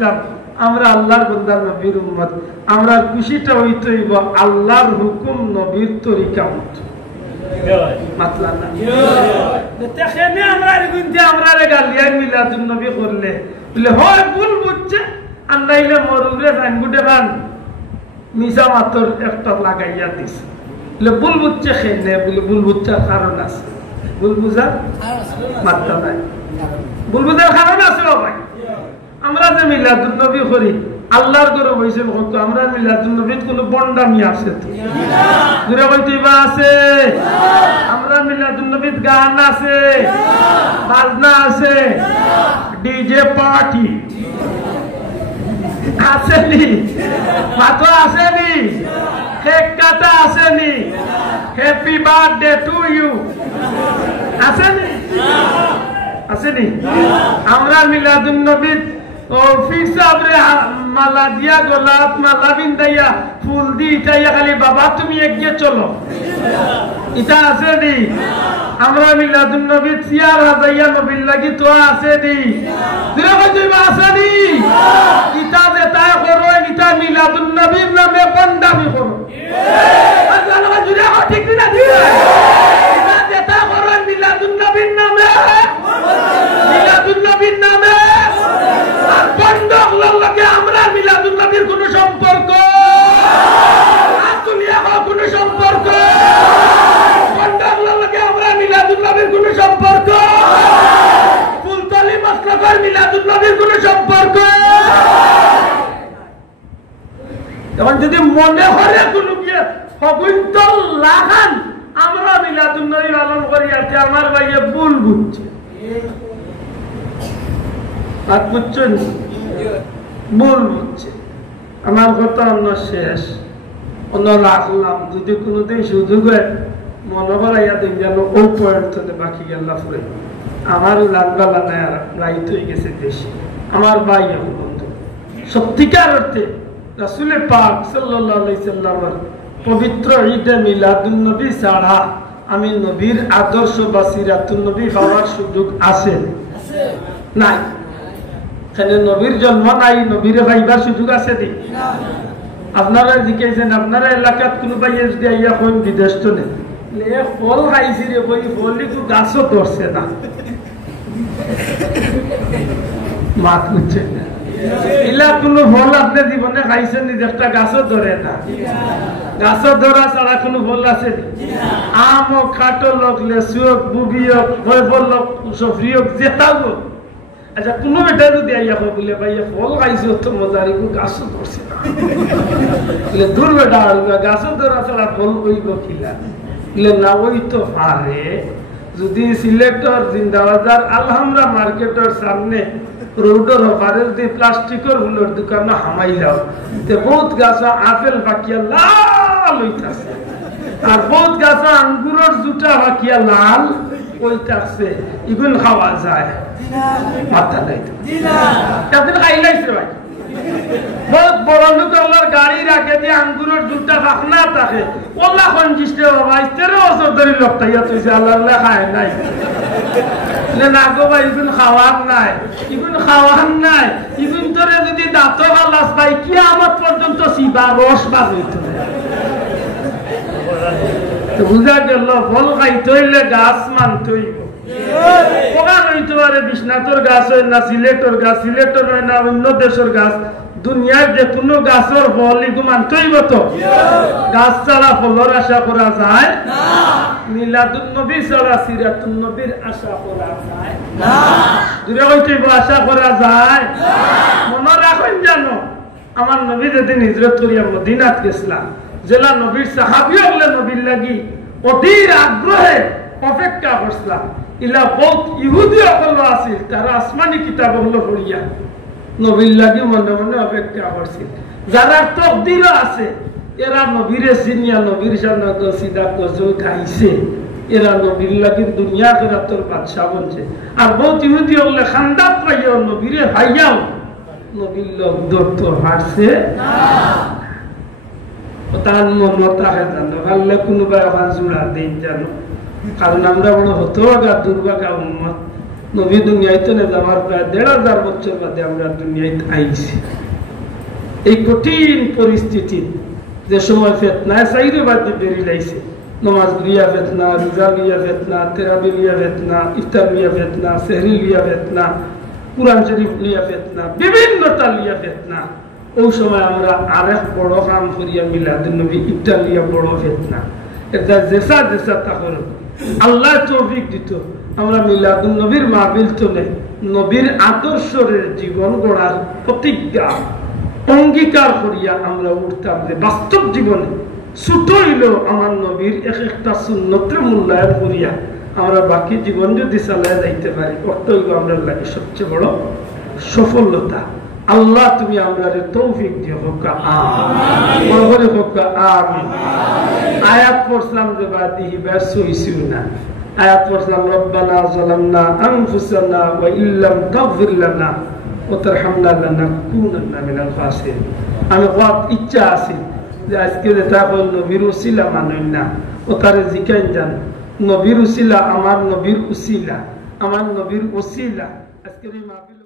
কইছিলাম আমরা আল্লাহর বান্দা নবীর উম্মত, আমরা খুশিটা হইতে হইব আল্লাহর হুকুম নবীর তরিকা মতো। মাতলা না দেখেনে আমরা কিন্তু আমরা গালিয়া মিলাদুন নবী করলে বলে হয় ভুল বুঝছে, আর নাইলে মরুরে রানগুটে রান মিশা মাতর একটা লাগাইয়া দিস বলে ভুল বুঝছে খেলে বলে ভুল বুঝার কারণ আছে। ভুল বুঝার মাত্রা নাই, ভুল বুঝার কারণ আছে। ভাই আমরা যে মিলাদুন নবী করি আল্লাহর গরব হইছে কত, আমরা মিলাদুন নবীর কোন বন্ডামি আছে তো দূরে কইতেইবা আছে? আমরা মিলাদুন নবীর গান আছে, বাজনা আছে, ডিজে পার্টি আসেনি, মাতো আসেনি, কেক কাটা আসেনি, হ্যাপি বার্থডে টু ইউ আসেনি, আসেনি? আমরা মিলাদুন নবীর মালা দিয়া গোলাপ মালা বিন্দাইয়া ফুল দি ইটাইয়া খালি বাবা তুমি এগিয়ে চলো, এটা আছে নি? আমরা মিলাদুন নবী চিয়ার হাজাইয়া নবীর লাগি তো আছে নি, আছে নি? ইটা যেটা করো ইটা মিলাদুন নবীর নামে বন্ডামি করো, ঠিক না? ইটা যেটা করো মিলাদুন নবীর নামে, মিলাদুন নবীর নামে আমরা মিলাদুন নবীর কোন সম্পর্ক, কোন সম্পর্ক, আমরা মিলাদুন নবীর কোন সম্পর্ক, ফুলতলি মাসলাকের মিলাদুন নবীর কোন সম্পর্ক। এখন যদি মনে করে কোনো লাগান আমরা মিলাদুন নবী পালন করি আছে, আমার ভাইয়ে ভুল বুঝছে, বুঝছেন? ভুল বুঝছে। আমার কথা অন্য শেষ, অন্য রাখলাম। যদি কোনোদিন সুযোগ হয় মনে করাইয়া দিন যেন ও পয়েন্ট বাকি গেল ফুরে আমার লালবালা নাই, রাইত হয়ে গেছে বেশি। আমার ভাই বন্ধু সত্যিকার অর্থে রাসূল পাক সাল্লাল্লাহু আলাইহি সাল্লামের পবিত্র ঈদে মিলাদুন নবী ছাড়া আমি নবীর আদর্শ বা সিরাতুন নবী পাওয়ার সুযোগ আছে নাই? নবীর জন্ম নাই, নবীর ভাইবার সুযোগ আছে দি? আপনারা জিজ্ঞাসেন আপনারা এলাকাত কোনো ভাই যদি আইয়া কোন বিদেশ তো নেই ফল খাইছি রে বই, ফলই তো গাছও ধরছে না, মাত বুঝছে না। এলা কোনো ফল আপনি জীবনে খাইছেন নি একটা গাছও ধরে না? গাছও ধরা ছাড়া কোনো ফল আছে? আম হোক, কাঠল হোক, লেচু হোক, বুবি হোক, ফল হোক, সফরি হোক, যেটা হোক। আচ্ছা কোনো বেটা যদি আইয়া বলে ভাইয়া ফল খাইছে তো মজার, গাছও ধরছে না, দূর বেটা গাছও ধরা ছাড়া ফল হইব কিলা? না ওই তো পারে। যদি সিলেক্টর জিন্দাবাজার আলহামরা মার্কেটের সামনে রোডের ওপারে যদি প্লাস্টিকের ফুলের দোকান হামাই যাও, বহুত গাছ আপেল বাকিয়া লাল হইতাছে, আর বহুত গাছ আঙ্গুরের জুটা বাকিয়া লাল ওইটাছে, ইগুন খাওয়া যায়? মাথা নাই তো একদিন খাইলাইছে ভাই। বহুত বড় লোকের গাড়ির আগে দিয়ে আঙ্গুরের জুটা ফাঁকনা থাকে, ওলা কঞ্জিস্টে বাবা 13 বছর ধরে লোকটাইয়া তৈছে, আল্লাহ খায় নাই না গো ভাই, ইগুন খাওয়ার নাই, ইগুন খাওয়ার নাই। ইগুন তোরে যদি দাঁত গালাস পাই কিয়ামত পর্যন্ত সিবা রস বাজ হইত। বুঝা গেল ফল খাইতে হইলে গাছ মানতে হইব। প্রকার হইতে পারে বিশ্বনাথর গাছ হয় না সিলেটর গাছ, সিলেটর হয় না অন্য দেশের গাছ, দুনিয়ার যে কোনো গাছের ফল এগুলো মানতে হইব তো। গাছ ছাড়া ফলের আশা করা যায় না, মিলাদুন নবী ছাড়া সিরাতুন নবীর আশা করা যায় না। দূরে হইতে আশা করা যায় না। মনে রাখেন জানো আমার নবী যেদিন হিজরত করিয়া মদিনাত গেছিলাম, জেলা নবীর সাহাবী হলে নবীর লাগি অধীর আগ্রহে অপেক্ষা করছিলাম। ইলা বহুত ইহুদি সকল আছিল, তারা আসমানি কিতাব হলো পড়িয়া নবীর লাগি মনে মনে অপেক্ষা করছিল। যারা তকদির আছে এরা নবীরে চিনিয়া নবীর সামনে সিধা গজু খাইছে, এরা নবীর লাগি দুনিয়া করে তোর বাদশাহ বলছে। আর বহুত ইহুদি হলে খান্দাত পাইয়াও নবীরে ভাইয়াও নবীর লোক দত্ত হারছে না। তার মমতা হয় জানো, ভাবলে কোনোবা এখন জোড়া দিন জানো, কারণ আমরা বড় হতো দুর্ভাগা উম্মত। নবী দুনিয়াতে যাওয়ার প্রায় ১,৫০০ বছর বাদে আমরা দুনিয়ায় আইছি। এই কঠিন পরিস্থিতি যে সময় ফেতনায় চাইরে বাদে বেরিয়ে লাইছে, নমাজ লিয়া ফেতনা, রোজা লিয়া ফেতনা, তেরাবি লিয়া ফেতনা, ইফতার লিয়া ফেতনা, সেহরি লিয়া ফেতনা, কুরআন শরীফ লিয়া ফেতনা, বিভিন্নটা লিয়া ফেতনা। ওই সময় আমরা আরেক বড় কাম করিয়া মিলাদুন নবী ইফতার লিয়া বড় ফেতনা। এটা জেসা জেসা তখন আল্লাহ তৌফিক দিত আমরা মিলাদুন নবীর মাহফিল তোলে নবীর আদর্শের জীবন গড়ার প্রতিজ্ঞা অঙ্গীকার করিয়া আমরা উঠতাম যে বাস্তব জীবনে ছোট হইলেও আমার নবীর এক একটা সুন্নতের মূল্যায়ন করিয়া আমরা বাকি জীবন যদি চালায় যাইতে পারি, ওটা হইল আমরা লাগে সবচেয়ে বড় সফলতা। আল্লাহ তুমি আমরা তৌফিক দিও, হোকা আমিন, হোকা আমিন। আয়াত পড়লাম যে বাদিহি ব্যস্ত হইছিও না, আয়াত পড়লাম রব্বানা যালামনা আনফুসানা ওয়া ইল্লাম তাগফির লানা ওয়া তারহামনা লানাকুনান্না মিনাল খাসিরিন। আমি কত ইচ্ছা আছে যে আজকে যেটা হল নবীর উসিলা মানেন না, ও তারে জিকাইন জান নবীর উসিলা, আমার নবীর উসিলা, আমার নবীর উসিলা আজকের এই মাহফিল